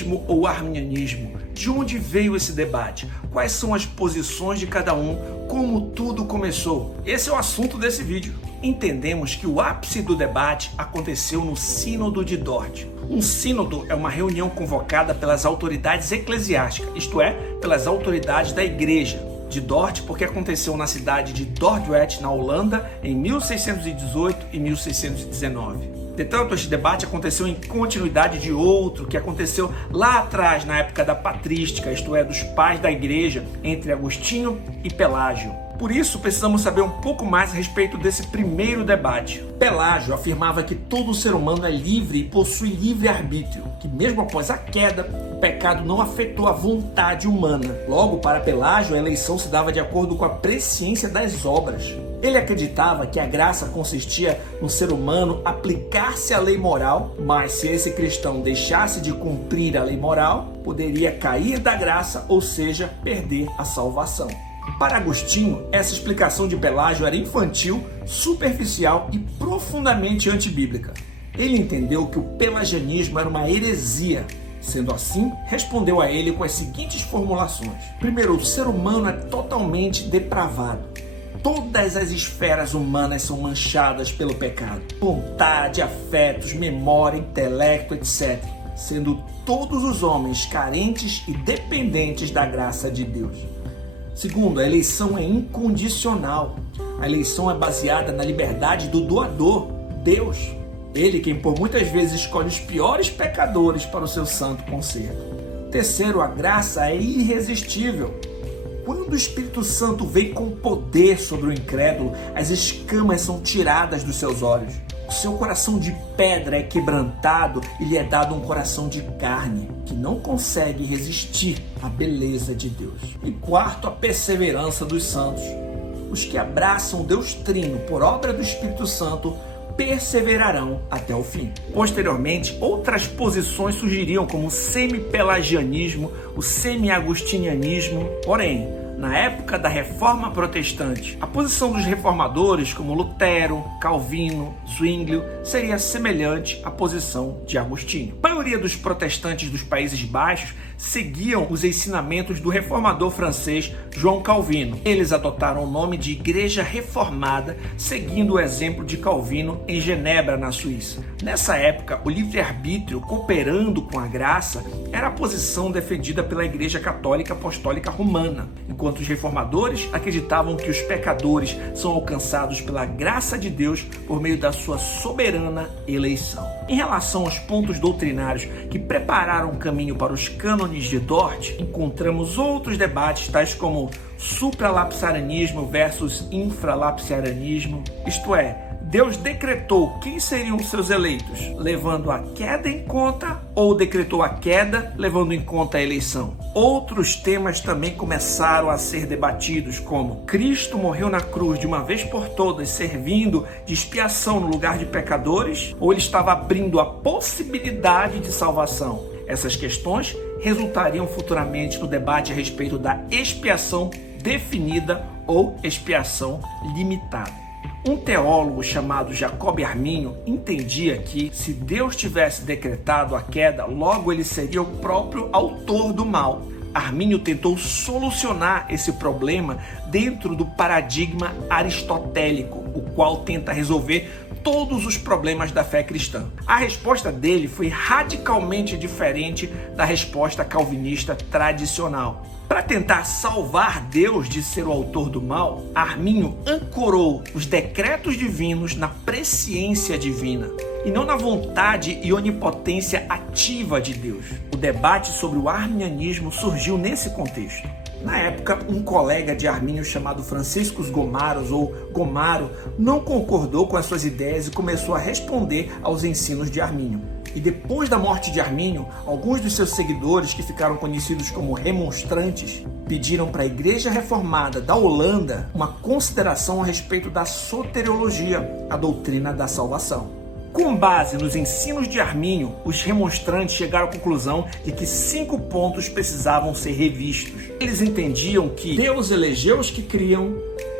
pelagianismo ou arminianismo? De onde veio esse debate? Quais são as posições de cada um? Como tudo começou? Esse é o assunto desse vídeo. Entendemos que o ápice do debate aconteceu no Sínodo de Dort. Um sínodo é uma reunião convocada pelas autoridades eclesiásticas, isto é, pelas autoridades da igreja. De Dort, porque aconteceu na cidade de Dordrecht, na Holanda, em 1618 e 1619. Entretanto, este debate aconteceu em continuidade de outro que aconteceu lá atrás, na época da patrística, isto é, dos pais da igreja, entre Agostinho e Pelágio. Por isso, precisamos saber um pouco mais a respeito desse primeiro debate. Pelágio afirmava que todo ser humano é livre e possui livre-arbítrio, que mesmo após a queda, o pecado não afetou a vontade humana. Logo, para Pelágio, a eleição se dava de acordo com a presciência das obras. Ele acreditava que a graça consistia no ser humano aplicar-se à lei moral, mas se esse cristão deixasse de cumprir a lei moral, poderia cair da graça, ou seja, perder a salvação. Para Agostinho, essa explicação de Pelágio era infantil, superficial e profundamente antibíblica. Ele entendeu que o pelagianismo era uma heresia. Sendo assim, respondeu a ele com as seguintes formulações. Primeiro, o ser humano é totalmente depravado. Todas as esferas humanas são manchadas pelo pecado. Vontade, afetos, memória, intelecto, etc. Sendo todos os homens carentes e dependentes da graça de Deus. Segundo, a eleição é incondicional. A eleição é baseada na liberdade do doador, Deus. Ele quem por muitas vezes escolhe os piores pecadores para o seu santo conserto. Terceiro, a graça é irresistível. Quando o Espírito Santo vem com poder sobre o incrédulo, as escamas são tiradas dos seus olhos. O seu coração de pedra é quebrantado e lhe é dado um coração de carne, que não consegue resistir à beleza de Deus. E quarto, a perseverança dos santos. Os que abraçam Deus Trino por obra do Espírito Santo perseverarão até o fim. Posteriormente, outras posições surgiriam como o semi-pelagianismo, o semi-agostinianismo. Porém, na época da Reforma Protestante, a posição dos reformadores como Lutero, Calvino, Zwinglio seria semelhante à posição de Agostinho. A maioria dos protestantes dos Países Baixos seguiam os ensinamentos do reformador francês João Calvino. Eles adotaram o nome de Igreja Reformada, seguindo o exemplo de Calvino em Genebra, na Suíça. Nessa época, o livre-arbítrio, cooperando com a graça, era a posição defendida pela Igreja Católica Apostólica Romana, enquanto os reformadores acreditavam que os pecadores são alcançados pela graça de Deus por meio da sua soberana eleição. Em relação aos pontos doutrinários que prepararam o caminho para os cânones de Dort, encontramos outros debates tais como supralapsarianismo versus infralapsarianismo, isto é, Deus decretou quem seriam seus eleitos, levando a queda em conta, ou decretou a queda, levando em conta a eleição. Outros temas também começaram a ser debatidos, como Cristo morreu na cruz de uma vez por todas, servindo de expiação no lugar de pecadores, ou ele estava abrindo a possibilidade de salvação. Essas questões resultariam futuramente no debate a respeito da expiação definida ou expiação limitada. Um teólogo chamado Jacob Arminio entendia que, se Deus tivesse decretado a queda, logo ele seria o próprio autor do mal. Arminio tentou solucionar esse problema dentro do paradigma aristotélico, o qual tenta resolver todos os problemas da fé cristã. A resposta dele foi radicalmente diferente da resposta calvinista tradicional. Para tentar salvar Deus de ser o autor do mal, Arminio ancorou os decretos divinos na presciência divina e não na vontade e onipotência ativa de Deus. O debate sobre o arminianismo surgiu nesse contexto. Na época, um colega de Arminio chamado Franciscus Gomaros, ou Gomaro, não concordou com as suas ideias e começou a responder aos ensinos de Arminio. E depois da morte de Arminio, alguns dos seus seguidores, que ficaram conhecidos como remonstrantes, pediram para a Igreja Reformada da Holanda uma consideração a respeito da soteriologia, a doutrina da salvação. Com base nos ensinos de Arminio, os remonstrantes chegaram à conclusão de que 5 pontos precisavam ser revistos. Eles entendiam que Deus elegeu os que criam,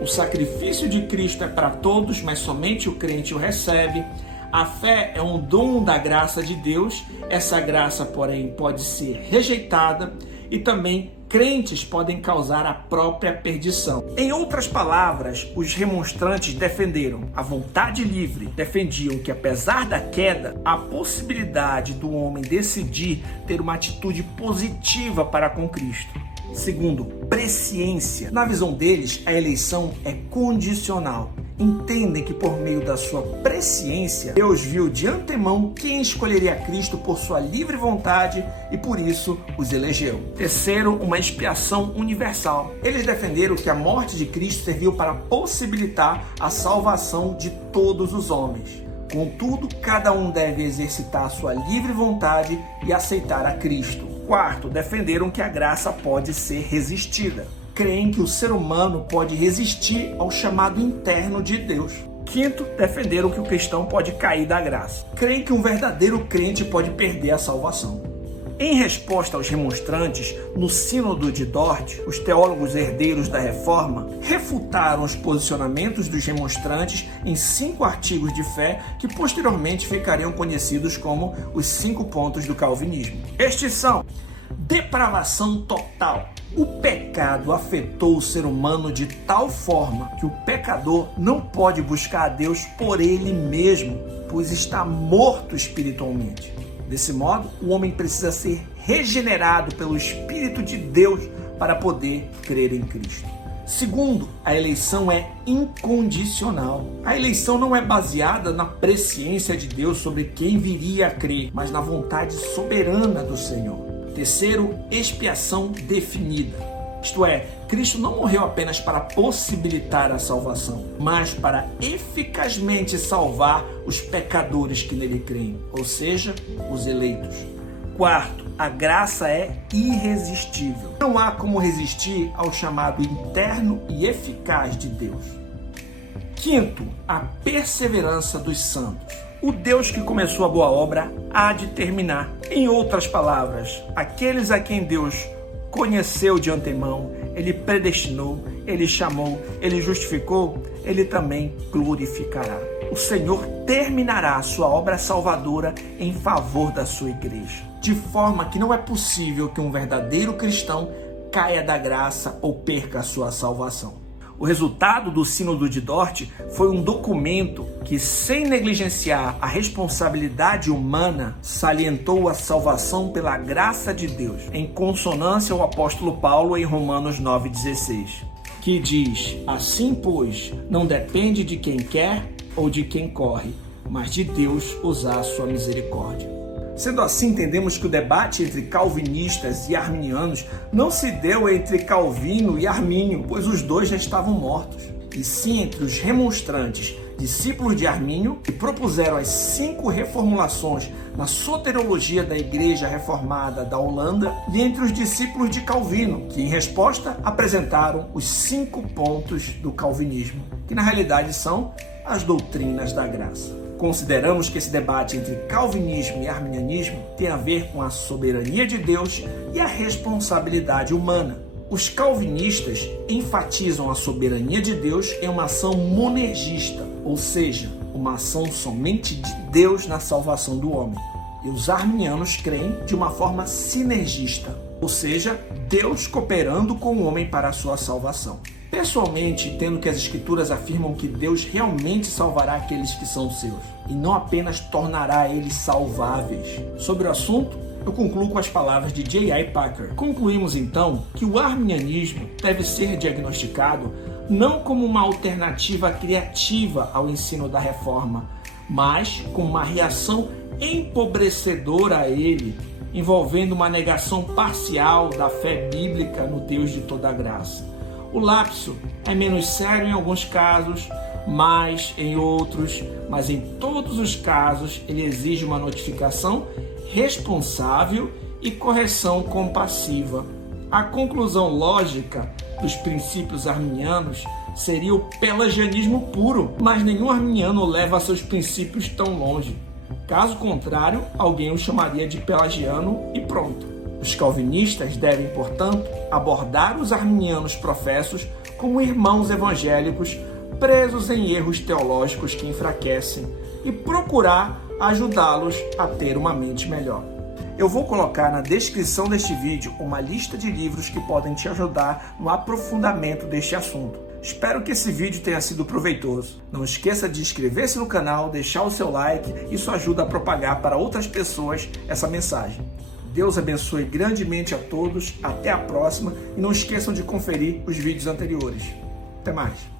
o sacrifício de Cristo é para todos, mas somente o crente o recebe, A fé é um dom da graça de Deus, essa graça, porém, pode ser rejeitada e também crentes podem causar a própria perdição. Em outras palavras, os remonstrantes defenderam a vontade livre, defendiam que apesar da queda, há possibilidade do homem decidir ter uma atitude positiva para com Cristo. Segundo, presciência. Na visão deles, a eleição é condicional. Entendem que por meio da sua presciência, Deus viu de antemão quem escolheria Cristo por sua livre vontade e por isso os elegeu. Terceiro, uma expiação universal. Eles defenderam que a morte de Cristo serviu para possibilitar a salvação de todos os homens. Contudo, cada um deve exercitar a sua livre vontade e aceitar a Cristo. Quarto, defenderam que a graça pode ser resistida. Creem que o ser humano pode resistir ao chamado interno de Deus. Quinto, defenderam que o cristão pode cair da graça. Creem que um verdadeiro crente pode perder a salvação. Em resposta aos remonstrantes, no Sínodo de Dort, os teólogos herdeiros da Reforma refutaram os posicionamentos dos remonstrantes em 5 artigos de fé que posteriormente ficariam conhecidos como os 5 pontos do calvinismo. Estes são: depravação total. O pecado afetou o ser humano de tal forma que o pecador não pode buscar a Deus por ele mesmo, pois está morto espiritualmente. Desse modo, o homem precisa ser regenerado pelo Espírito de Deus para poder crer em Cristo. Segundo, a eleição é incondicional. A eleição não é baseada na presciência de Deus sobre quem viria a crer, mas na vontade soberana do Senhor. Terceiro, expiação definida. Isto é, Cristo não morreu apenas para possibilitar a salvação, mas para eficazmente salvar os pecadores que nele creem, ou seja, os eleitos. Quarto, a graça é irresistível. Não há como resistir ao chamado interno e eficaz de Deus. Quinto, a perseverança dos santos. O Deus que começou a boa obra há de terminar. Em outras palavras, aqueles a quem Deus conheceu de antemão, Ele predestinou, Ele chamou, Ele justificou, Ele também glorificará. O Senhor terminará a sua obra salvadora em favor da sua igreja, de forma que não é possível que um verdadeiro cristão caia da graça ou perca a sua salvação. O resultado do Sínodo de Dort foi um documento que, sem negligenciar a responsabilidade humana, salientou a salvação pela graça de Deus, em consonância ao apóstolo Paulo em Romanos 9,16, que diz: assim, pois, não depende de quem quer ou de quem corre, mas de Deus usar a sua misericórdia. Sendo assim, entendemos que o debate entre calvinistas e arminianos não se deu entre Calvino e Armínio, pois os dois já estavam mortos, e sim entre os remonstrantes, discípulos de Armínio, que propuseram as 5 reformulações na soteriologia da Igreja Reformada da Holanda, e entre os discípulos de Calvino, que em resposta apresentaram os 5 pontos do calvinismo, que na realidade são as doutrinas da graça. Consideramos que esse debate entre calvinismo e arminianismo tem a ver com a soberania de Deus e a responsabilidade humana. Os calvinistas enfatizam a soberania de Deus em uma ação monergista, ou seja, uma ação somente de Deus na salvação do homem. E os arminianos creem de uma forma sinergista, ou seja, Deus cooperando com o homem para a sua salvação. Pessoalmente, entendo que as Escrituras afirmam que Deus realmente salvará aqueles que são seus, e não apenas tornará eles salváveis. Sobre o assunto, eu concluo com as palavras de J.I. Packer. Concluímos então que o arminianismo deve ser diagnosticado não como uma alternativa criativa ao ensino da Reforma, mas como uma reação empobrecedora a ele, envolvendo uma negação parcial da fé bíblica no Deus de toda a graça. O lapso é menos sério em alguns casos, mais em outros, mas em todos os casos ele exige uma notificação responsável e correção compassiva. A conclusão lógica dos princípios arminianos seria o pelagianismo puro, mas nenhum arminiano leva seus princípios tão longe. Caso contrário, alguém o chamaria de pelagiano e pronto. Os calvinistas devem, portanto, abordar os arminianos professos como irmãos evangélicos, presos em erros teológicos que enfraquecem e procurar ajudá-los a ter uma mente melhor. Eu vou colocar na descrição deste vídeo uma lista de livros que podem te ajudar no aprofundamento deste assunto. Espero que esse vídeo tenha sido proveitoso. Não esqueça de inscrever-se no canal, deixar o seu like, isso ajuda a propagar para outras pessoas essa mensagem. Deus abençoe grandemente a todos, até a próxima e não esqueçam de conferir os vídeos anteriores. Até mais!